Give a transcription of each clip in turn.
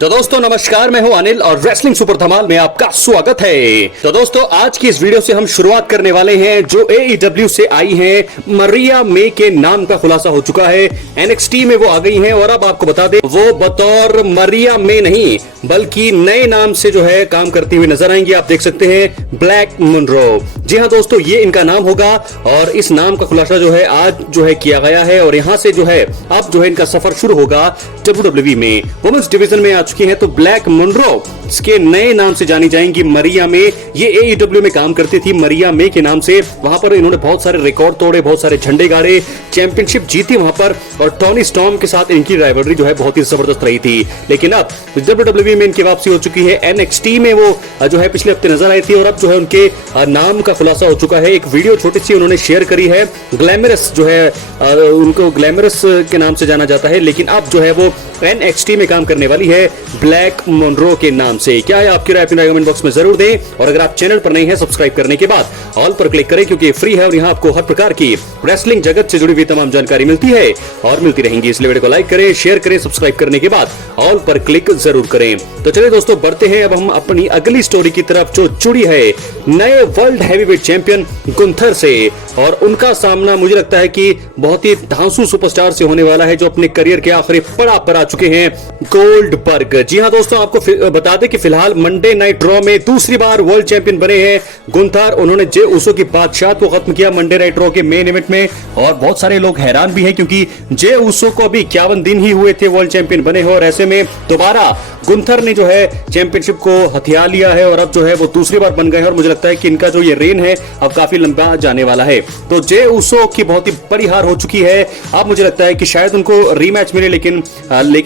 तो दोस्तों नमस्कार, मैं हूं अनिल और रेसलिंग सुपर धमाल में आपका स्वागत है। तो दोस्तों आज की इस वीडियो से हम शुरुआत करने वाले हैं जो AEW से आई हैं। मरिया मे के नाम का खुलासा हो चुका है, NXT में वो आ गई हैं और अब आपको बता दें वो बतौर मरिया मे नहीं बल्कि नए नाम से जो है काम करती हुई नजर आएंगी। आप देख सकते हैं ब्लैक मुनरो। जी हाँ दोस्तों, ये इनका नाम होगा और इस नाम का खुलासा जो है आज जो है किया गया है और यहां से जो है अब जो है इनका सफर शुरू होगा WWE में। वुमेन्स डिवीजन में आ चुकी हैं तो ब्लैक मुनरो इसके नए नाम से जानी जाएंगी मरिया मे। ये AEW में काम करती थी मरिया मे के नाम से। वहां पर इन्होंने बहुत सारे रिकॉर्ड तोड़े, बहुत सारे झंडे गाड़े, चैंपियनशिप जीती वहां पर और टॉनी स्टॉर्म के साथ इनकी राइवलरी जो है बहुत ही जबरदस्त रही थी। लेकिन अब WWE में इनकी वापसी हो चुकी है। NXT में वो जो है पिछले हफ्ते नजर आई थी और अब जो है उनके नाम का खुलासा हो चुका है। एक वीडियो छोटी सी उन्होंने शेयर करी है। ग्लैमरस जो है उनको ग्लैमरस के नाम से जाना जाता है, लेकिन अब जो है वो NXT में काम करने वाली है ब्लैक मुनरो के नाम से। क्या है आपकी राय अपनी कमेंट बॉक्स में जरूर दें और अगर आप चैनल पर नए हैं सब्सक्राइब करने के बाद ऑल पर क्लिक करें क्योंकि फ्री है और यहाँ आपको हर प्रकार की रेसलिंग जगत से जुड़ी हुई तमाम जानकारी मिलती है और मिलती रहेंगी। इसलिए वीडियो को लाइक करें, शेयर करें, सब्सक्राइब करने के बाद ऑल पर क्लिक जरूर करें। तो चलिए दोस्तों बढ़ते हैं अब हम अपनी अगली स्टोरी की तरफ जो जुड़ी है नए वर्ल्ड हैवीवेट चैंपियन गुंथर से। और उनका सामना मुझे लगता है कि बहुत ही धांसू सुपरस्टार से होने वाला है जो अपने करियर के आखिरी पड़ाव पर आ चुके हैं, गोल्डबर्ग। जी हां दोस्तों, आपको बता दें कि फिलहाल मंडे नाइट ड्रॉ में दूसरी बार वर्ल्ड चैंपियन बने हैं गुंथर। उन्होंने जे उसो की बादशाह को खत्म किया मंडे नाइट ड्रॉ के मेन इवेंट में और बहुत सारे लोग हैरान भी हैं क्योंकि जे उसो को अभी 51 दिन ही हुए थे वर्ल्ड चैंपियन बने हो और ऐसे में दोबारा गुंथर ने जो है चैंपियनशिप को हथिया लिया है और अब जो है वो दूसरी बार बन गए हैं और मुझे लगता है कि इनका जो ये रेन है अब काफी लंबा जाने वाला है। तो जे उसो की बहुत ही बड़ी हार हो चुकी है। अब मुझे लगता है कि शायद उनको रीमैच मिले, लेकिन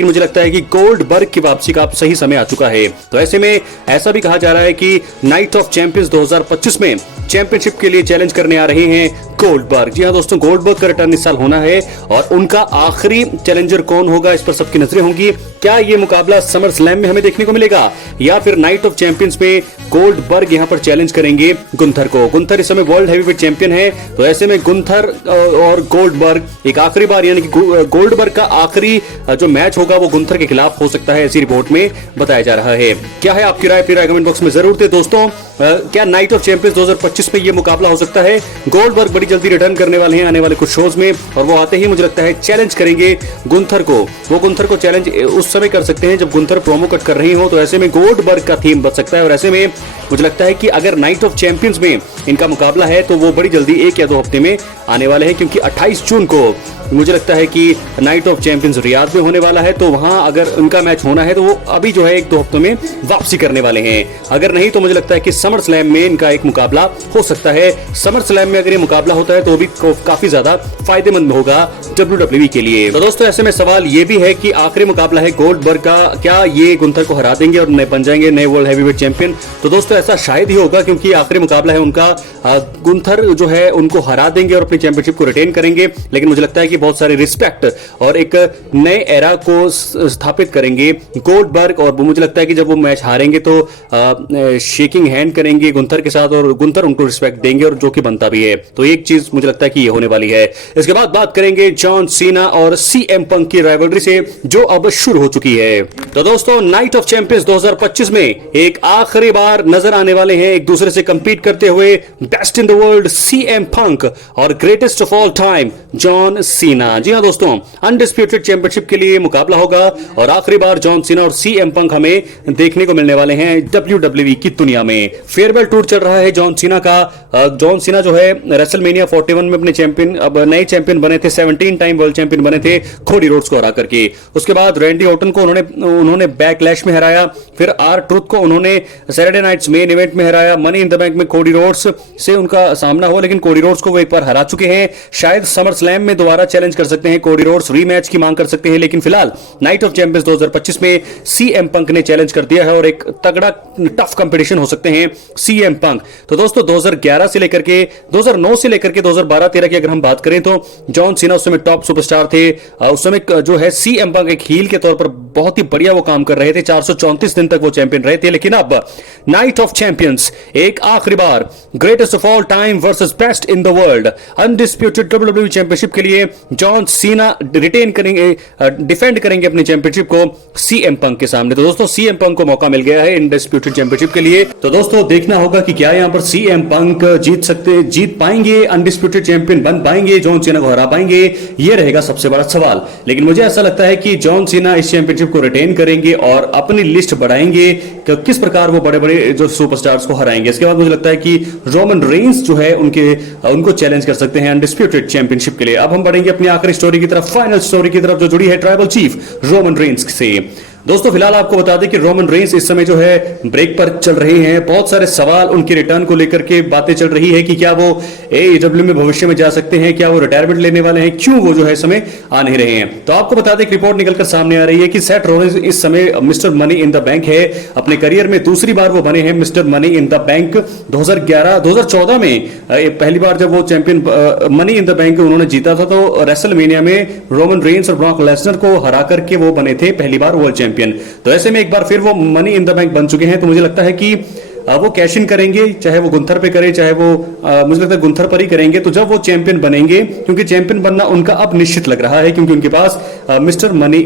मुझे लगता है कि गोल्डबर्ग की वापसी का अब सही समय आ चुका है। तो ऐसे में ऐसा भी कहा जा रहा है कि नाइट ऑफ चैंपियंस 2025 में चैंपियनशिप के लिए चैलेंज करने आ रहे हैं गोल्डबर्ग। जी हां दोस्तों, गोल्डबर्ग का रिटर्न इस साल होना है और उनका आखिरी चैलेंजर कौन होगा इस पर सबकी नजरें होंगी। क्या ये मुकाबला समर स्लैम में हमें देखने को मिलेगा या फिर नाइट ऑफ चैंपियंस में गोल्डबर्ग यहां पर चैलेंज करेंगे गुंथर को। गुंथर इस समय वर्ल्ड हैवीवेट चैंपियन है तो ऐसे में गुंथर और गोल्डबर्ग एक आखिरी बार यानी कि गोल्डबर्ग का आखिरी जो मैच होगा वो गुंथर के खिलाफ हो सकता है, ऐसी रिपोर्ट में बताया जा रहा है। क्या है आपकी राय कमेंट बॉक्स में जरूर दें दोस्तों। क्या नाइट ऑफ चैंपियंस 2025 में ये मुकाबला हो सकता है? गोल्डबर्ग बड़ी जल्दी रिटर्न करने वाले हैं आने वाले कुछ शोज में और वो आते ही मुझे लगता है चैलेंज करेंगे गुंथर को। वो गुंथर को चैलेंज उस समय कर सकते हैं जब गुंथर प्रोमो कट कर रही हो, तो ऐसे में गोल्डबर्ग का थीम बच सकता है और ऐसे में मुझे लगता है कि अगर नाइट ऑफ चैंपियंस में इनका मुकाबला है तो वो बड़ी जल्दी 1 या 2 हफ्ते में आने वाले हैं क्योंकि 28 जून को मुझे लगता है कि नाइट ऑफ चैंपियंस रियाद में होने वाला है। तो वहां अगर उनका मैच होना है तो वो अभी जो है 1-2 हफ्तों में वापसी करने वाले हैं। अगर नहीं तो मुझे लगता है कि समर स्लैम में इनका एक मुकाबला हो सकता है। समर स्लैम में अगर ये मुकाबला होता है तो भी काफी ज्यादा फायदेमंद होगा WWE के लिए। तो दोस्तों ऐसे में सवाल ये भी है कि आखिरी मुकाबला है गोल्डबर्ग का, क्या ये गुंथर को हरा देंगे और बन जाएंगे नए वर्ल्ड हैवीवेट चैंपियन? तो दोस्तों ऐसा शायद ही होगा क्योंकि आखिरी मुकाबला है उनका। गुंथर जो है उनको हरा देंगे और अपनी चैंपियनशिप को रिटेन करेंगे, लेकिन मुझे लगता है कि बहुत सारे रिस्पेक्ट और एक नए एरा को स्थापित करेंगे गोल्डबर्ग। और मुझे लगता है कि जब वो मैच हारेंगे तो शेकिंग हैंड करेंगे गुंथर के साथ और गुंथर उनको रिस्पेक्ट देंगे और जो कि बनता भी है। तो एक चीज मुझे लगता है कि ये होने वाली है। इसके बाद बात करेंगे जॉन सीना और CM पंक की राइवलरी से जो अब शुरू हो चुकी है। तो दोस्तों नाइट ऑफ चैंपियंस 2025 में एक आखिरी बार नजर आने वाले हैं एक दूसरे से कंपीट करते हुए best in the world CM Punk और greatest of all time John Cena. जी हां दोस्तों, अनडिस्प्यूटेड चैंपियनशिप के लिए मुकाबला होगा और आखिरी बार जॉन सीना और CM पंक हमें देखने को मिलने वाले हैं WWE की दुनिया में। फेयरवेल टूर चल रहा है जॉन सीना का। जॉन सीना जो है रेसलमेनिया 41 में अपने चैंपियन अब नए चैंपियन बने थे, 17 टाइम वर्ल्ड चैंपियन बने थे कोडी रोड्स को हरा करके। उसके बाद रैंडी ऑर्टन को उन्होंने बैकलैश में हराया, फिर आर ट्रुथ को उन्होंने सैटरडे नाइट्स मेन इवेंट में हराया। मनी इन द बैंक में कोडी रोड्स से उनका सामना हुआ, लेकिन कोडी रोड्स को वो एक बार हरा चुके हैं। शायद समर स्लैम में दोबारा चैलेंज कर सकते हैं, कोडी रोड्स रीमैच की मांग कर सकते हैं, लेकिन फिलहाल नाइट ऑफ चैंपियंस 2025 में CM पंक ने चैलेंज कर दिया है और एक तगड़ा टफ कंपटीशन हो सकते हैं सीएम पंक। तो दोस्तों 2011 से लेकर के 2009 से लेकर के 2012-13 की अगर हम बात करें तो जॉन सीना उस समय टॉप सुपरस्टार थे। उस समय जो है सीएम पंक एक हील के तौर पर बहुत ही बढ़िया वो काम कर रहे थे। 434 दिन तक वो चैंपियन रहे थे। लेकिन अब नाइट ऑफ चैंपियंस, एक आखिरी बार greatest of all time versus best in the world, undisputed WWE championship के लिए जॉन सीना रिटेन करेंगे, डिफेंड करेंगे अपनी चैंपियनशिप को सीएम पंक के सामने। तो दोस्तों सीएम पंक को मौका मिल गया है अनडिस्प्यूटेड चैंपियनशिप के लिए। तो दोस्तों देखना होगा कि क्या यहां पर सीएम पंक जीत पाएंगे, अनडिस्प्यूटेड चैंपियन बन पाएंगे, जॉन सीना को हरा पाएंगे, यह रहेगा सबसे बड़ा सवाल। लेकिन मुझे ऐसा लगता है कि जॉन सीना इस चैंपियनशिप को रिटेन करेंगे और अपनी लिस्ट बढ़ाएंगे कि किस प्रकार वो बड़े बड़े जो सुपरस्टार्स को हराएंगे। इसके बाद मुझे लगता है कि रोमन रेंस जो है उनको चैलेंज कर सकते हैं अनडिस्प्यूटेड चैंपियनशिप के लिए। अब हम बढ़ेंगे अपनी आखिरी स्टोरी की तरफ, फाइनल स्टोरी की तरफ, जो जुड़ी है ट्राइबल चीफ रोमन रेंस से। दोस्तों फिलहाल आपको बता दें कि रोमन रेंस इस समय जो है ब्रेक पर चल रहे हैं। बहुत सारे सवाल उनके रिटर्न को लेकर के बातें चल रही है कि क्या वो एईडब्ल्यू में भविष्य में जा सकते हैं, क्या वो रिटायरमेंट लेने वाले हैं, क्यों वो जो है इस समय आ नहीं रहे हैं। तो आपको बता दें कि रिपोर्ट निकलकर सामने आ रही है कि सेथ रॉलिंस इस समय mister money in the bank है। अपने करियर में दूसरी बार वो बने हैं mister money in the bank. 2014 में पहली बार जब वो champion money in the bank उन्होंने जीता था तो रेसलमेनिया में रोमन रेंस और ब्रॉक लेसनर को हरा करके वो बने थे पहली बार वर्ल्ड चैंपियन। तो ऐसे में एक बार फिर वो मनी इन द बैंक बन चुके हैं। तो मुझे लगता है कि वो कैश इन करेंगे, चाहे वो गुंथर पे करे, चाहे वो मुझे लगता है गुंथर पर ही करेंगे। तो जब वो चैंपियन बनेंगे, क्योंकि चैंपियन बनना उनका अब निश्चित लग रहा है, क्योंकि उनके पास mister money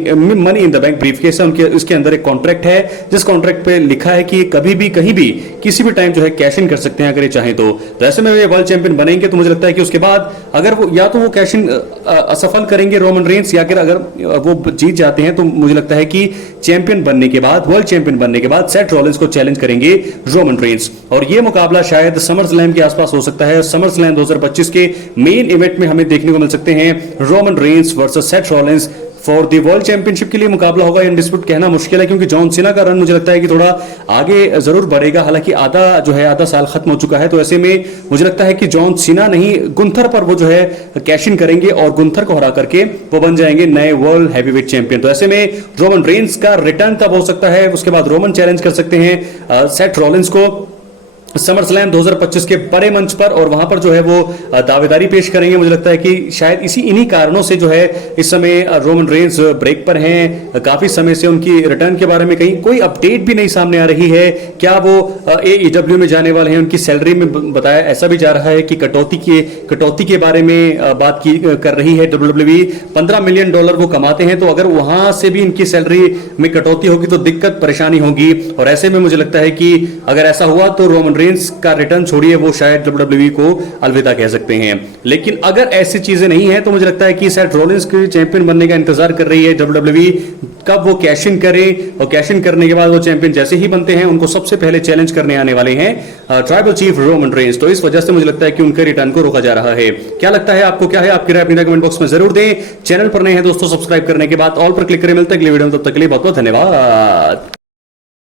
in the bank briefcase है, उनके उसके अंदर एक कॉन्ट्रैक्ट है जिस कॉन्ट्रैक्ट पे लिखा है कि कभी भी कहीं भी किसी भी टाइम जो है कैश इन कर सकते हैं अगर ये चाहें तो। ऐसे में वे वर्ल्ड चैंपियन बनेंगे तो मुझे लगता है कि उसके बाद अगर वो या तो वो कैश इन असफल करेंगे रोमन रेंस, या फिर अगर वो जीत जाते हैं तो मुझे लगता है कि चैंपियन बनने के बाद, वर्ल्ड चैंपियन बनने के बाद सेथ रॉलिंस को चैलेंज करेंगे रोमन रेंस। और ये मुकाबला शायद समर स्लैम के आसपास हो सकता है। समर स्लैम 2025 के मेन इवेंट में हमें देखने को मिल सकते हैं Roman Reigns versus Seth Rollins for the world championship के लिए मुकाबला होगा। अनडिस्प्यूटेड कहना मुश्किल है क्योंकि जॉन सीना का रन मुझे लगता है कि थोड़ा आगे जरूर बढ़ेगा। हालांकि आधा साल खत्म हो चुका है। तो ऐसे में मुझे लगता है कि जॉन सीना नहीं, गुंथर पर वो जो है कैश इन करेंगे और गुंथर को हरा करके वो बन जाएंगे नए वर्ल्ड हैवीवेट चैंपियन। तो ऐसे में रोमन रेंस का रिटर्न तब हो सकता है, उसके बाद रोमन चैलेंज कर सकते हैं सेथ रॉलिंस को समर स्लैम 2025 के बड़े मंच पर, और वहां पर जो है वो दावेदारी पेश करेंगे। मुझे लगता है कि शायद इन्हीं कारणों से जो है इस समय रोमन रेंस ब्रेक पर हैं। काफी समय से उनकी रिटर्न के बारे में कहीं कोई अपडेट भी नहीं सामने आ रही है। क्या वो एईडब्ल्यू में जाने वाले हैं? उनकी सैलरी में बताया ऐसा भी जा रहा है कि कटौती के बारे में बात कर रही है डब्ल्यूडब्ल्यूई। $15 मिलियन वो कमाते हैं, तो अगर वहां से भी इनकी सैलरी में कटौती होगी तो दिक्कत परेशानी होगी। और ऐसे में मुझे लगता है कि अगर ऐसा हुआ तो रोमन रेंस का रिटर्न छोड़िए, वो शायद डब्ल्यूडब्ल्यूई को अलविदा कह सकते हैं। लेकिन अगर ऐसी चीजें नहीं है तो मुझे लगता है कि सेथ रॉलिंस के चैंपियन बनने का इंतजार कर रही है डब्ल्यूडब्ल्यूई। कब वो कैश इन करे, और कैश इन करने के बाद वो चैंपियन जैसे ही बनते हैं उनको सबसे पहले चैलेंज करने आने वाले हैं ट्राइबल चीफ रोमन रेंस। तो इस वजह से मुझे लगता है कि उनके रिटर्न को रोका जा रहा है। क्या लगता है आपको? क्या है आपकी राय? अपनी कमेंट बॉक्स में जरूर दें। चैनल पर नए हैं दोस्तों, सब्सक्राइब करने के बाद ऑल पर क्लिक करें। मिलते हैं अगले वीडियो में, तब तक के लिए बहुत बहुत धन्यवाद।